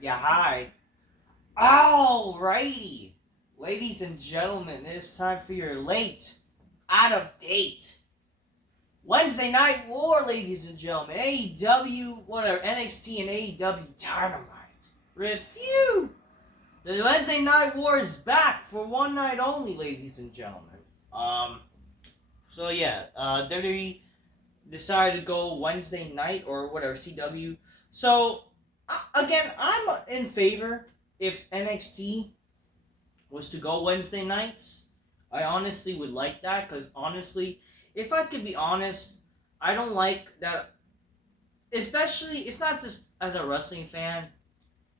Yeah, hi. Alrighty. Ladies and gentlemen, it is time for your late, out of date Wednesday Night War, ladies and gentlemen. AEW, whatever, NXT and AEW Dynamite review. The Wednesday Night War is back for one night only, ladies and gentlemen. WWE decided to go Wednesday night or whatever, CW. So, again, I'm in favor if NXT was to go Wednesday nights. I honestly would like that because, honestly, if I could be honest, I don't like that. Especially, it's not just as a wrestling fan.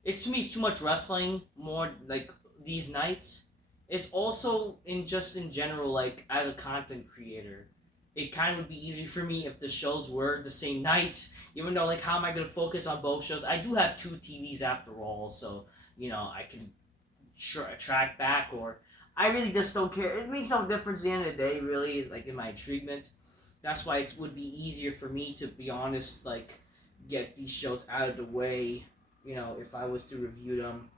To me, it's too much wrestling, more like these nights. It's also in general, like as a content creator. It kind of would be easier for me if the shows were the same nights, even though, like, how am I going to focus on both shows? I do have two TVs after all, so, I can track back, or I really just don't care. It makes no difference at the end of the day, really, like, in my treatment. That's why it would be easier for me, to be honest, like, get these shows out of the way. If I was to review them,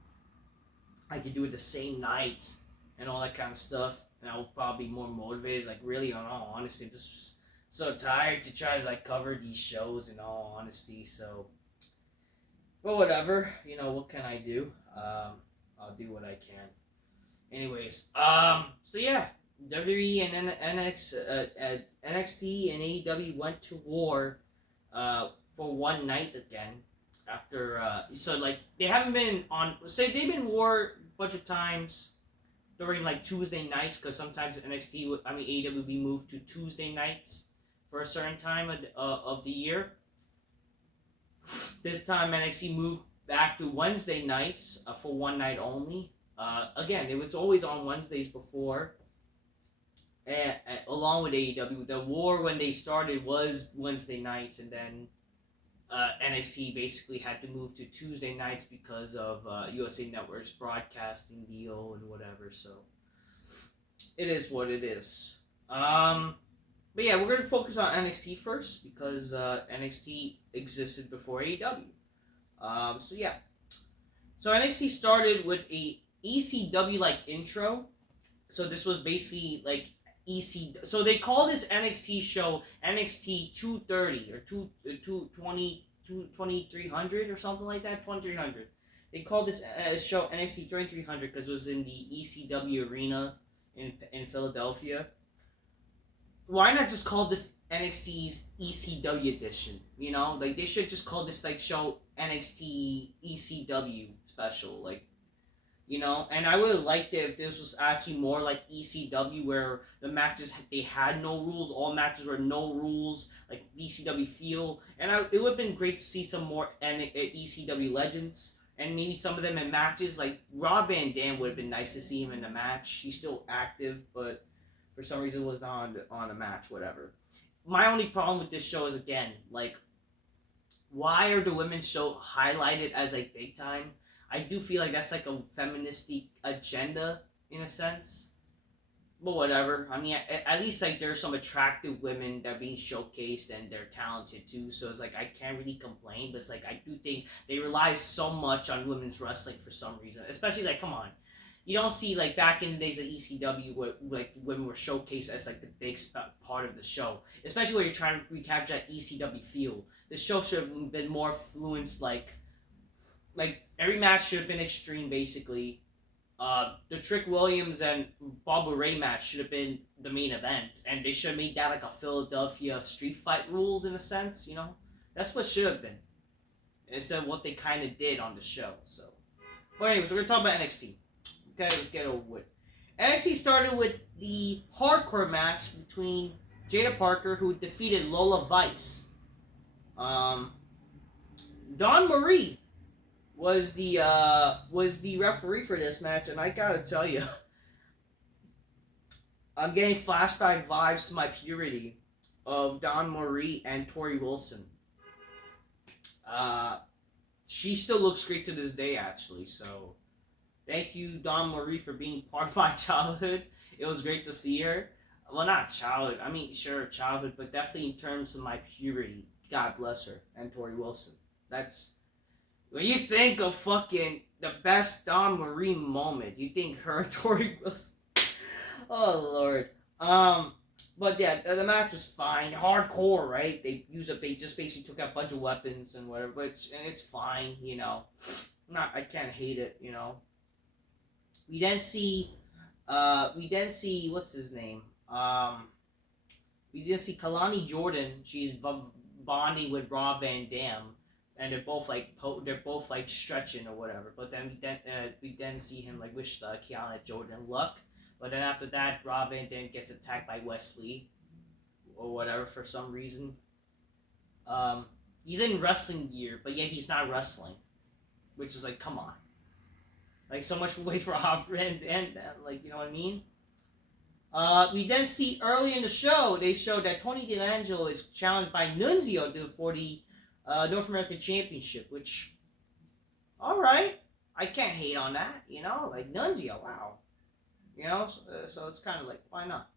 I could do it the same night and all that kind of stuff. And I would probably be more motivated. Like, really, in all honesty, I'm just so tired to try to, like, cover these shows, in all honesty. So, but whatever. What can I do? I'll do what I can. Anyways, so yeah, WWE and NXT and AEW went to war, for one night again. After, they haven't been on. Say they've been in war a bunch of times during, like, Tuesday nights, because sometimes AEW would be moved to Tuesday nights for a certain time of the year. This time NXT moved back to Wednesday nights, for one night only. Again, it was always on Wednesdays before, along with AEW. The war, when they started, was Wednesday nights, and then NXT basically had to move to Tuesday nights because of USA Network's broadcasting deal and whatever. So it is what it is. But yeah, we're going to focus on NXT first because NXT existed before AEW. So NXT started with a ECW like intro. So this was basically like So they call this NXT show NXT 230 or 2300 or something like that. 2300. They called this show NXT 2300 because it was in the ECW arena in Philadelphia. Why not just call this NXT's ECW edition? Like, they should just call this, like, show NXT ECW special, like. And I would have liked it if this was actually more like ECW, where the matches, they had no rules. All matches were no rules, like ECW feel. And it would have been great to see some more ECW legends, and maybe some of them in matches. Like, Rob Van Dam would have been nice to see him in a match. He's still active, but for some reason was not on a match, whatever. My only problem with this show is, again, like, why are the women's show highlighted as, like, big time? I do feel like that's like a feministy agenda in a sense, but whatever. I mean, at least, like, there's some attractive women that are being showcased and they're talented too. So it's like I can't really complain, but it's like I do think they rely so much on women's wrestling for some reason. Especially, like, come on, you don't see, like, back in the days of ECW where, like, women were showcased as, like, the big part of the show. Especially when you're trying to recapture that ECW feel. The show should have been more influenced, like every match should have been extreme, basically. The Trick Williams and Barbara Ray match should have been the main event, and they should have made that like a Philadelphia street fight rules in a sense. That's what should have been, instead of what they kind of did on the show. So, but anyways, we're gonna talk about NXT. Okay, let's get over with. NXT started with the hardcore match between Jada Parker, who defeated Lola Vice. Dawn Marie was the referee for this match, and I gotta tell you, I'm getting flashback vibes to my puberty of Dawn Marie and Tori Wilson. She still looks great to this day, actually. So, thank you, Dawn Marie, for being part of my childhood. It was great to see her. Well, not childhood. I mean, sure, childhood, but definitely in terms of my puberty. God bless her and Tori Wilson. When you think of fucking the best Don Marie moment, you think her Tori Wilson. Oh Lord. But yeah, the match was fine. Hardcore, right? They just basically took out a bunch of weapons and whatever, and it's fine, you know. I can't hate it, you know. We then see, what's his name? We then see Kalani Jordan. She's bonding with Rob Van Dam, and they're both like stretching or whatever. But then we then see him like wish Kiana Jordan luck. But then after that, Rob Van Dam gets attacked by Wesley or whatever for some reason. He's in wrestling gear, but yet he's not wrestling, which is like, come on. Like, so much ways for Rob Van Dam, like, you know what I mean? We then see early in the show, they show that Tony D'Angelo is challenged by Nunzio for the North American Championship, which, alright, I can't hate on that, you know? Like, Nunzio, wow. You know, so it's kind of like, why not?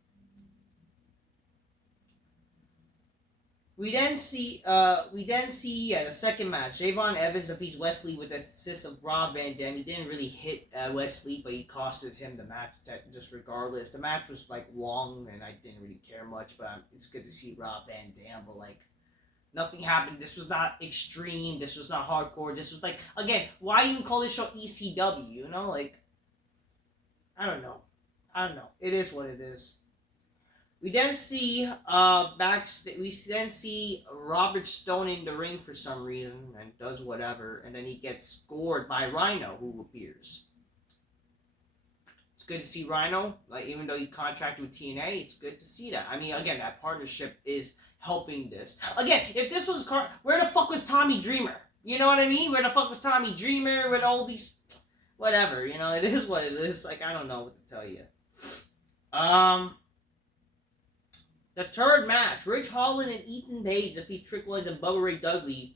We then see the second match. Javon Evans defeats Wesley with the assist of Rob Van Dam. He didn't really hit Wesley, but he costed him the match just regardless. The match was like long, and I didn't really care much, but it's good to see Rob Van Dam. But like, nothing happened. This was not extreme. This was not hardcore. This was like, again, why even call this show ECW? You know, like, I don't know. It is what it is. We then see Robert Stone in the ring for some reason and does whatever, and then he gets scored by Rhino, who appears. It's good to see Rhino, like, even though he contracted with TNA, it's good to see that. I mean, again, that partnership is helping this. Again, if this was where the fuck was Tommy Dreamer? You know what I mean? Where the fuck was Tommy Dreamer with all these, whatever? You know, it is what it is. Like, I don't know what to tell you. The third match, Ridge Holland and Ethan Page defeats Trick Williams and Bubba Ray Dudley.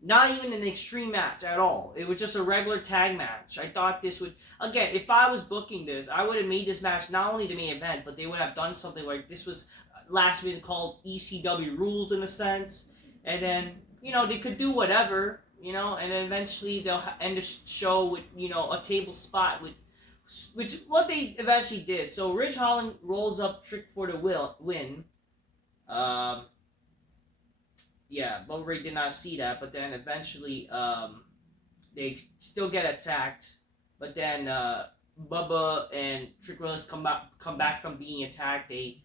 Not even an extreme match at all. It was just a regular tag match. I thought this would... Again, if I was booking this, I would have made this match not only the main event, but they would have done something like this was last minute called ECW rules in a sense. And then, you know, they could do whatever, you know, and then eventually they'll end the show with, you know, a table spot with... Which, what they eventually did. So, Ridge Holland rolls up Trick for the win. Yeah, Bubba Ray did not see that, but then eventually, they still get attacked. But then, Bubba and Trick Williams come back from being attacked. They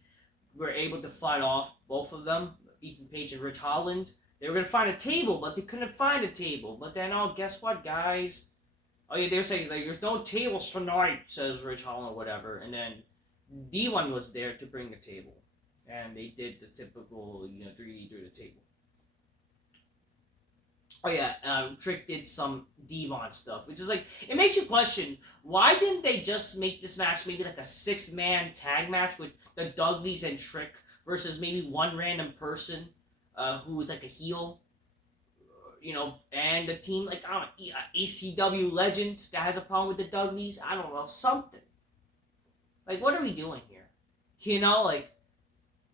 were able to fight off both of them, Ethan Page and Ridge Holland. They were going to find a table, but they couldn't find a table. But then, oh, guess what, guys? Oh yeah, they were saying, like, there's no tables tonight, says Ridge Holland or whatever. And then D1 was there to bring the table. And they did the typical, you know, 3D through the table. Oh yeah, Trick did some Devon stuff, which is like, it makes you question, why didn't they just make this match maybe like a 6-man tag match with the Dudleys and Trick versus maybe one random person who was like a heel? You know, and the team, like, I don't know, ECW legend that has a problem with the Dudleys. I don't know, something. Like, what are we doing here? You know, like,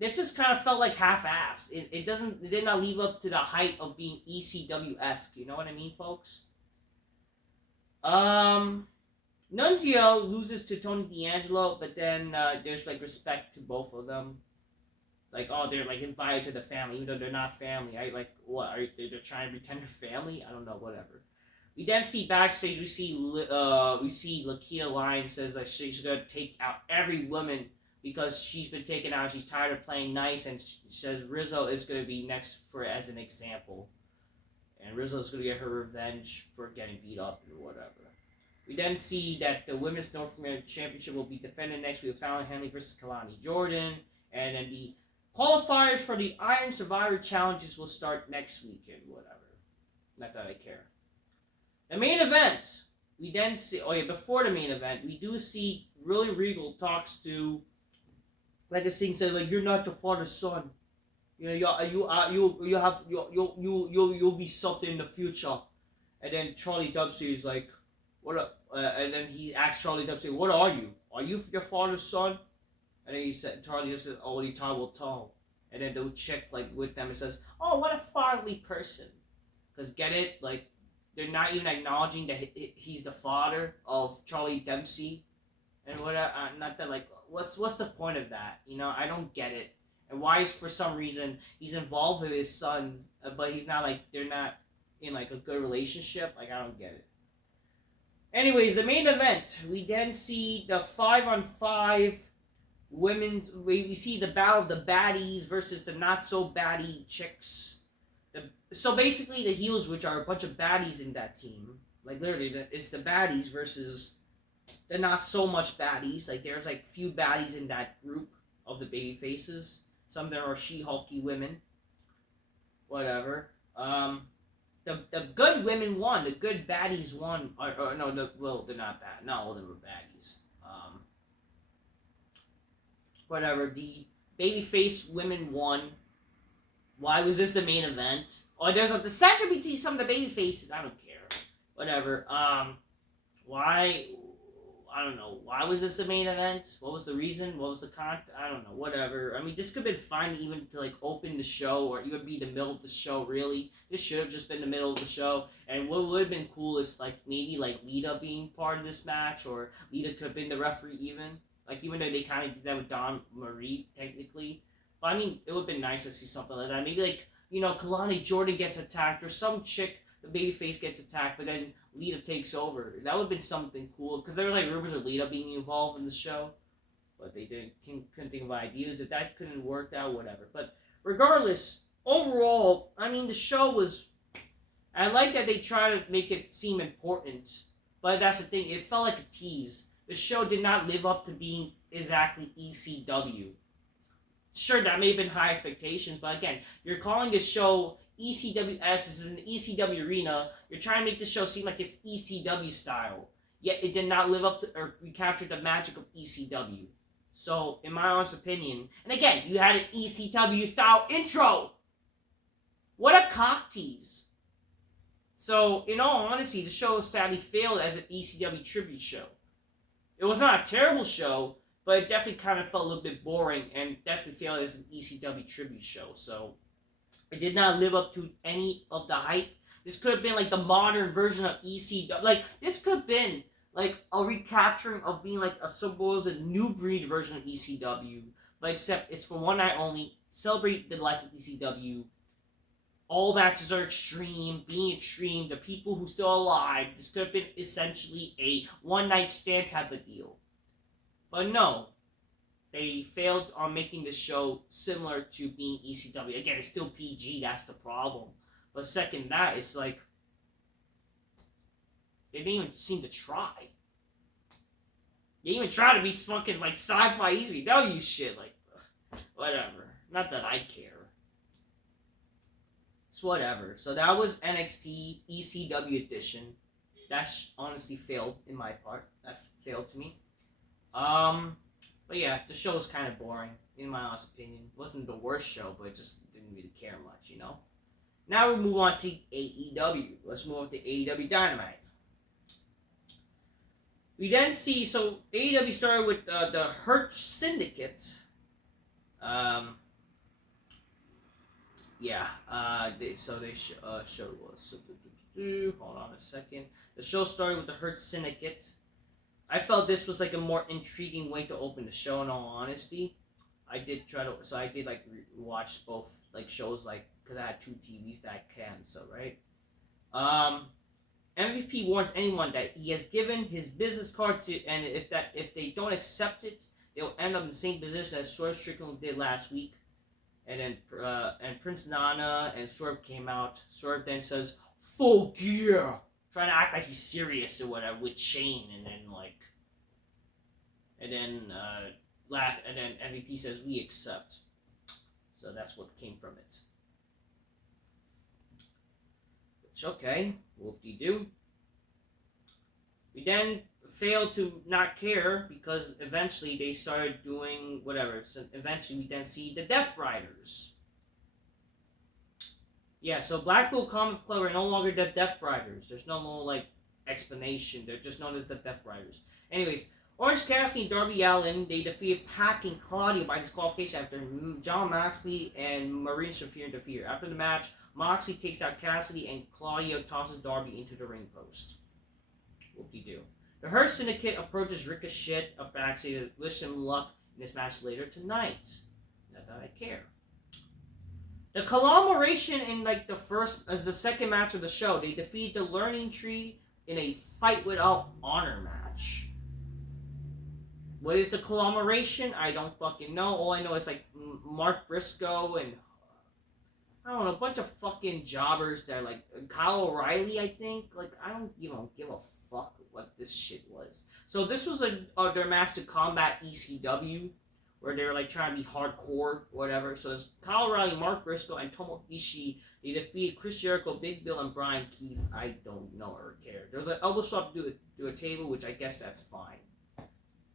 it just kind of felt like half-assed. It did not live up to the height of being ECW-esque. You know what I mean, folks? Nunzio loses to Tony D'Angelo, but then there's, like, respect to both of them. Like, oh, they're, like, invited to the family, even though they're not family. Like, what? They're trying to pretend they're family? I don't know, whatever. We then see backstage, we see Lakita Lyons says that she's going to take out every woman because she's been taken out. She's tired of playing nice, and she says Rizzo is going to be next for as an example. And Rizzo is going to get her revenge for getting beat up or whatever. We then see that the Women's North American Championship will be defended next week with Fallon Henley versus Kalani Jordan. And then the qualifiers for the Iron Survivor Challenges will start next weekend, whatever. Not that I care. The main event, we then see... Oh yeah, before the main event, we do see William Regal talks to... Like a thing said, like, you're not your father's son. You know, you'll be something in the future. And then Charlie Dubsy is like, what up? And then he asks Charlie Dubsy, what are you? Are you your father's son? And then Charlie just says, oh, you time will tell. And then the chick, like, with them, it says, oh, what a fatherly person. Because get it? Like, they're not even acknowledging that he's the father of Charlie Dempsey, and whatever. Not that like, what's the point of that? You know, I don't get it. And why is for some reason he's involved with his sons, but he's not like they're not in like a good relationship? Like I don't get it. Anyways, the main event, we then see the 5-on-5 women's. We see the battle of the baddies versus the not so baddie chicks. So basically, the heels, which are a bunch of baddies in that team, like literally, it's the baddies versus the not so much baddies. Like there's like few baddies in that group of the baby faces. Some of them are She-Hulky women. Whatever. The good women won. The good baddies won. Well, they're not bad. Not all of them are baddies. Whatever. The babyface women won. Why was this the main event? Oh, there's a dissension between some of the baby faces. I don't care. Whatever. Why? I don't know. Why was this the main event? What was the reason? What was the I don't know. Whatever. I mean, this could have been fine even to like open the show or even be the middle of the show. Really, this should have just been the middle of the show. And what would have been cool is like maybe like Lita being part of this match, or Lita could have been the referee even. Like even though they kind of did that with Dawn Marie technically. But I mean, it would have been nice to see something like that. Maybe like, you know, Kalani Jordan gets attacked, or some chick, the babyface gets attacked, but then Lita takes over. That would have been something cool, because there was like rumors of Lita being involved in the show, but they couldn't think of ideas. If that couldn't work out, whatever. But regardless, overall, I mean, the show was. I like that they try to make it seem important, but that's the thing. It felt like a tease. The show did not live up to being exactly ECW. Sure, that may have been high expectations, but again, you're calling this show ECWS. This is an ECW arena. You're trying to make this show seem like it's ECW style, yet it did not live up to or recapture the magic of ECW. So, in my honest opinion, and again, you had an ECW style intro. What a cock tease. So, in all honesty, the show sadly failed as an ECW tribute show. It was not a terrible show, but it definitely kind of felt a little bit boring, and definitely failed as an ECW tribute show. So, it did not live up to any of the hype. This could have been like the modern version of ECW. Like, this could have been like a recapturing of being like a supposed new breed version of ECW. But except it's for one night only. Celebrate the life of ECW. All matches are extreme, being extreme. The people who still alive. This could have been essentially a one-night stand type of deal. But no, they failed on making this show similar to being ECW. Again, it's still PG, that's the problem. But second to that, it's like, they didn't even seem to try. They didn't even try to be fucking like sci-fi ECW shit. Like, whatever. Not that I care. It's whatever. So that was NXT ECW edition. That's honestly failed in my part. That failed to me. But yeah, the show was kind of boring, in my honest opinion. It wasn't the worst show, but it just didn't really care much, you know? Now we move on to AEW. Let's move on to AEW Dynamite. We then see, so AEW started with the Hurt Syndicate. They showed was. Hold on a second. The show started with the Hurt Syndicate. I felt this was like a more intriguing way to open the show. In all honesty, I did like watch both like shows, like because I had two TVs that I can. So right, MVP warns anyone that he has given his business card to, and if they don't accept it, they'll end up in the same position as Swerve Strickland did last week. And then and Prince Nana and Swerve came out. Swerve then says, "Fuck yeah," trying to act like he's serious or whatever with Shane, and then MVP says, "We accept." So that's what came from it. Which, okay, whoop-de-doo. We then failed to not care because eventually they started doing whatever. So eventually we then see the Death Riders. Yeah, so Blackpool Comic Club are no longer the Death Riders. There's no more like explanation. They're just known as the Death Riders. Anyways, Orange Cassidy and Darby Allin, they defeated Pac and Claudio by disqualification after John Moxley and Marina Shafir interfere. After the match, Moxley takes out Cassidy and Claudio tosses Darby into the ring post. Whoop-de-doo. The Hurt Syndicate approaches Ricochet up backstage to wish him luck in his match later tonight. Not that I care. The conglomeration in the second match of the show, they defeat the Learning Tree in a fight without honor match. What is the conglomeration? I don't fucking know. All I know is Mark Briscoe and I don't know, a bunch of fucking jobbers that Kyle O'Reilly, I think. I don't give a fuck what this shit was. So this was their match to combat ECW, where they were trying to be hardcore, whatever. So it's Kyle O'Reilly, Mark Briscoe, and Tomo Ishii. They defeated Chris Jericho, Big Bill, and Brian Keith. I don't know or care. There was an elbow swap to a table, which I guess that's fine.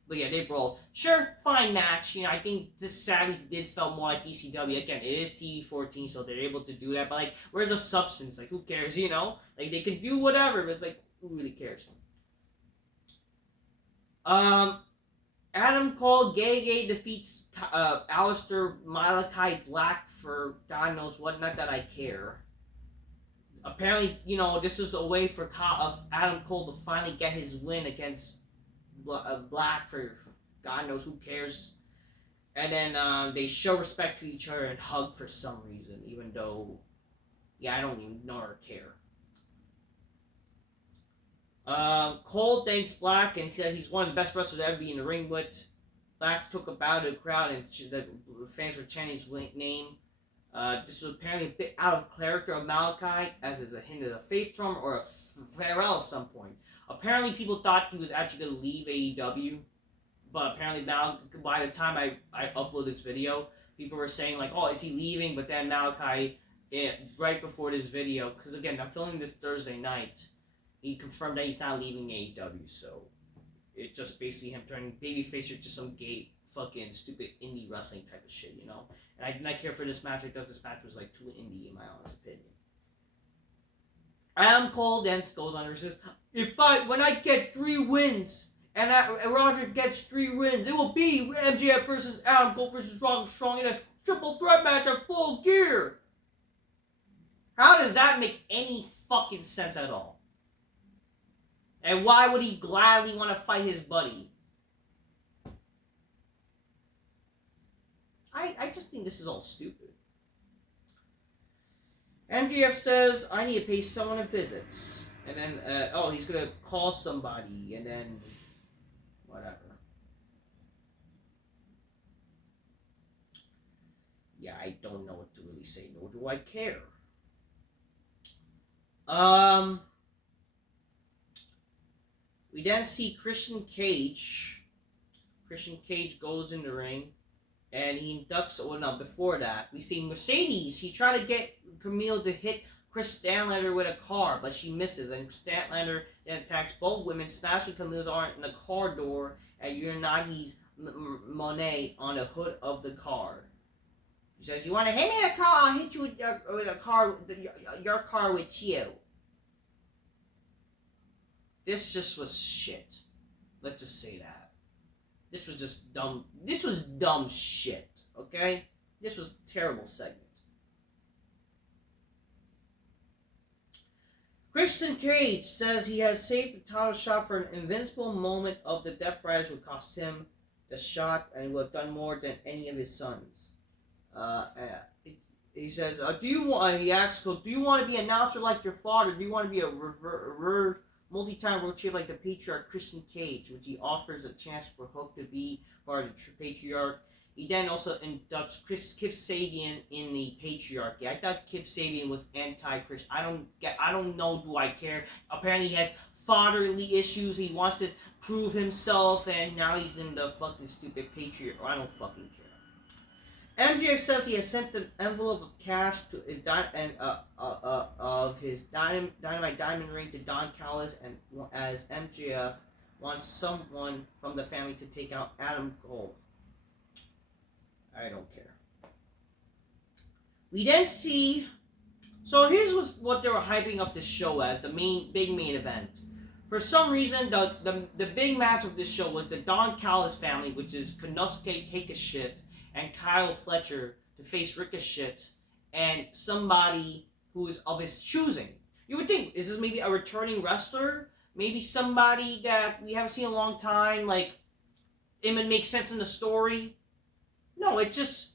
But yeah, they brawled. Sure, fine match. I think this sadly did felt more like ECW. Again, it is TV-14, so they're able to do that. But where's the substance? Who cares? They can do whatever, but it's who really cares? Adam Cole Gay defeats Aleister Malachi Black for God knows what. Not that I care. Apparently, this was a way for Adam Cole to finally get his win against Black for God knows who cares. And then they show respect to each other and hug for some reason, even though, I don't even know or care. Cole thanks Black and said he's one of the best wrestlers to ever be in the ring with. Black took a bow to the crowd and the fans were chanting his name. This was apparently a bit out of character of Malachi, as is a hint of a face trauma or a farewell at some point. Apparently people thought he was actually going to leave AEW, but apparently by the time I upload this video, people were saying oh, is he leaving? But then Malachi, right before this video, because again, I'm filming this Thursday night, he confirmed that he's not leaving AEW, so it's just basically him turning babyface or just some gay, fucking, stupid indie wrestling type of shit, And I did not care for this match. I thought this match was too indie, in my honest opinion. Adam Cole then goes on and says, when I get 3 wins, and Roger gets 3 wins, it will be MJF versus Adam Cole versus Roderick Strong in a triple threat match at Full Gear. How does that make any fucking sense at all? And why would he gladly want to fight his buddy? I just think this is all stupid. MJF says, I need to pay someone a visit. And then, he's going to call somebody, and then, whatever. Yeah, I don't know what to really say, nor do I care. We then see Christian Cage. Christian Cage goes in the ring, and he inducts, before that, we see Mercedes. He tried to get Camille to hit Chris Stanlander with a car, but she misses, and Stanlander then attacks both women, smashing Camille's arm in the car door at Uranagi's Monet on the hood of the car. He says, you want to hit me in a car? I'll hit you with a car, your car with you. This just was shit. Let's just say that. This was just dumb. This was dumb shit, okay? This was a terrible segment. Christian Cage says he has saved the title shot for an invincible moment of the Death Riders would cost him the shot and would have done more than any of his sons. He says, he asks, do you want to be an announcer like your father? Do you want to be a multi-time world champion like the Patriarch Christian Cage, which he offers a chance for Hook to be part of the Patriarch. He then also inducts Kip Sabian in the Patriarchy. I thought Kip Sabian was anti-Christian. I don't know, do I care? Apparently he has fatherly issues. He wants to prove himself, and now he's in the fucking stupid Patriarch. I don't fucking care. MJF says he has sent an envelope of cash to his Dynamite Diamond ring to Don Callis, and as MJF wants someone from the family to take out Adam Cole. I don't care. We then see. So here's what they were hyping up the show as the big main event. For some reason, the big match of this show was the Don Callis family, which is Konosuke Take a Shit and Kyle Fletcher, to face Ricochet and somebody who is of his choosing. You would think, is this maybe a returning wrestler? Maybe somebody that we haven't seen in a long time, like, it would make sense in the story? No, it just,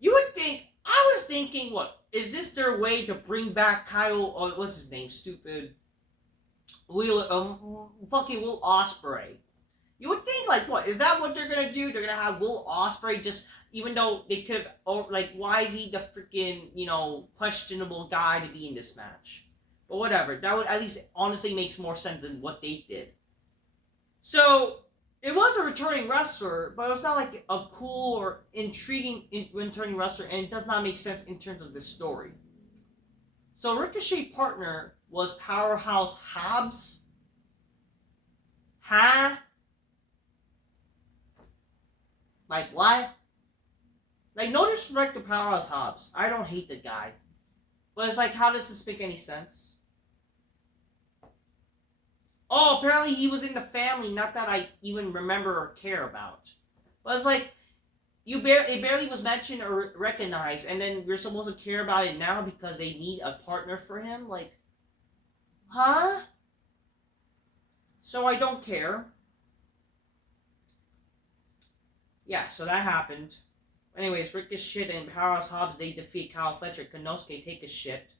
you would think, I was thinking, what, is this their way to bring back Kyle, or what's his name, stupid, fucking Will Ospreay. You would think, like, what, is that what they're gonna do? They're gonna have Will Ospreay just, even though they could have, like, why is he the freaking, questionable guy to be in this match? But whatever, that would at least honestly makes more sense than what they did. So, it was a returning wrestler, but it was not like a cool or intriguing returning wrestler, and it does not make sense in terms of the story. So Ricochet's partner was Powerhouse Hobbs. Huh? Like what? Like, no disrespect to Powerhouse Hobbs. I don't hate the guy. But it's like, how does this make any sense? Oh, apparently he was in the family, not that I even remember or care about. But it's like, it barely was mentioned or recognized, and then we're supposed to care about it now because they need a partner for him? Like, huh? So I don't care. Yeah, so that happened. Anyways, Ricochet and Powerhouse Hobbs, they defeat Kyle Fletcher. Konosuke Take a Shit.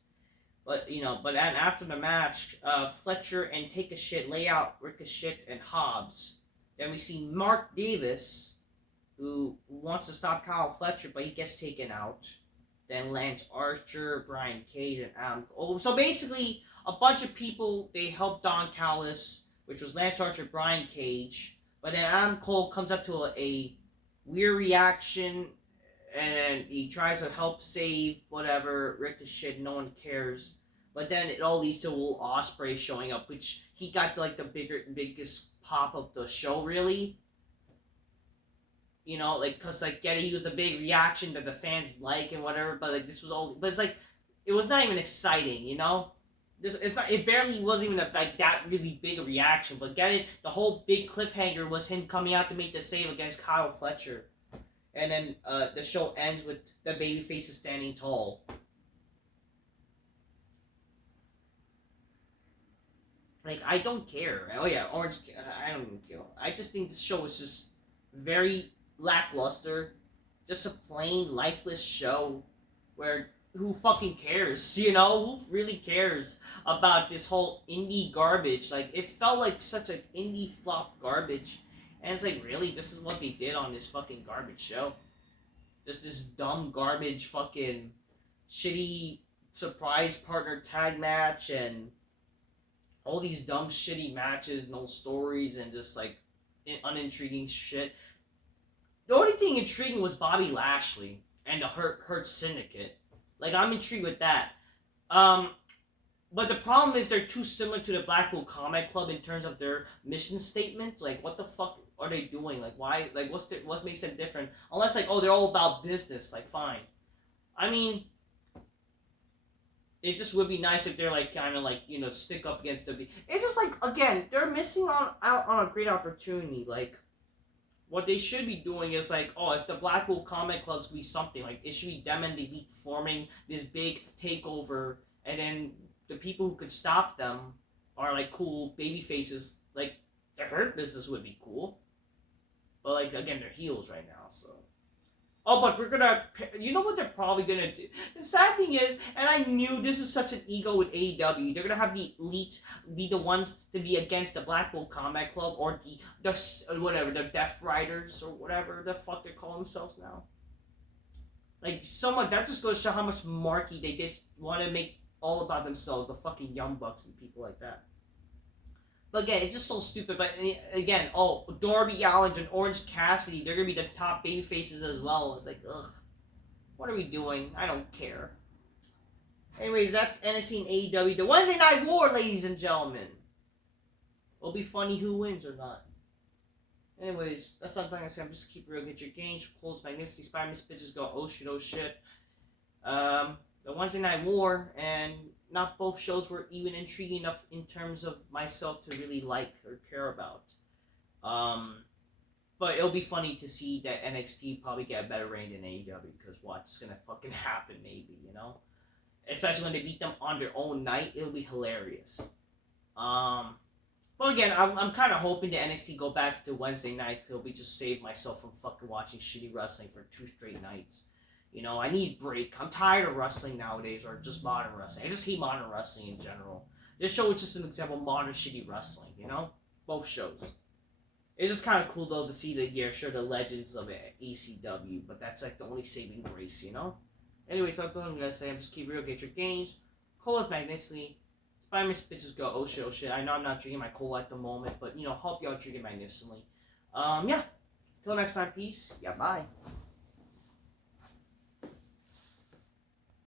But after the match, Fletcher and Take a Shit lay out Ricochet and Hobbs. Then we see Mark Davis, who wants to stop Kyle Fletcher, but he gets taken out. Then Lance Archer, Brian Cage, and Adam Cole. So basically, a bunch of people, they helped Don Callis, which was Lance Archer, Brian Cage. But then Adam Cole comes up to a weird reaction, and he tries to help save whatever Ricochet. No one cares. But then it all leads to Will Ospreay showing up, which he got like the biggest pop of the show, really. Cause he was the big reaction that the fans like and whatever. But like this was all, but it's like it was not even exciting, It barely wasn't even that really big a reaction. But the whole big cliffhanger was him coming out to make the save against Kyle Fletcher. And then the show ends with the babyfaces standing tall. Like, I don't care. Oh yeah, Orange, I don't even care. I just think this show is just very lackluster. Just a plain, lifeless show where who fucking cares, Who really cares about this whole indie garbage? Like, it felt like such an indie flop garbage. And it's like, really? This is what they did on this fucking garbage show? Just this dumb garbage fucking shitty surprise partner tag match and all these dumb shitty matches, no stories, and just like unintriguing shit. The only thing intriguing was Bobby Lashley and the Hurt Syndicate. Like, I'm intrigued with that. But the problem is they're too similar to the Blackpool Combat Club in terms of their mission statement. Like, what the fuck are they doing? Like, why? Like, what makes them different? Unless, like, oh, they're all about business. Like, fine. I mean, it just would be nice if they're, like, kind of, like, stick up against WWE. It's just, like, again, they're missing out on a great opportunity. Like, what they should be doing is, like, oh, if the Blackpool Combat Club's be something, like, it should be them and the Elite forming this big takeover, and then the people who could stop them are, like, cool baby faces. Like, the Hurt Business would be cool. But, like, again, they're heels right now, so. Oh, but we're gonna, you know what they're probably gonna do? The sad thing is, and I knew this is such an ego with AEW, they're gonna have the Elite be the ones to be against the Blackpool Combat Club, or the Death Riders, or whatever the fuck they call themselves now. Like, someone, that just goes to show how much marky they just want to make all about themselves, the fucking Young Bucks and people like that. But again, it's just so stupid. But again, Darby Allin and Orange Cassidy, they're going to be the top baby faces as well. It's like, ugh. What are we doing? I don't care. Anyways, that's NXT and AEW. The Wednesday Night War, ladies and gentlemen. It'll be funny who wins or not. Anyways, that's not what I'm going to say. I'm just keep real. Get your games, clothes, magnificent Spider-Man bitches go, oh shit, oh shit. The Wednesday Night War, and not both shows were even intriguing enough in terms of myself to really like or care about. But it'll be funny to see that NXT probably get a better reign than AEW, because what's gonna fucking happen, maybe, you know? Especially when they beat them on their own night, it'll be hilarious. But again, I'm kind of hoping that NXT go back to Wednesday night. It'll be just save myself from fucking watching shitty wrestling for 2 straight nights. You know, I need break. I'm tired of wrestling nowadays, or just modern wrestling. I just hate modern wrestling in general. This show is just an example of modern shitty wrestling, you know? Both shows. It's just kind of cool, though, to see the legends of ECW, but that's like the only saving grace, you know? Anyways, that's all I'm gonna say. I'm just keep real, get your gains. Cola's magnificently. Spider-Man bitches go, oh shit. I know I'm not drinking my cola at the moment, but, you know, hope y'all drink it magnificently. Yeah. Till next time, peace. Yeah, bye.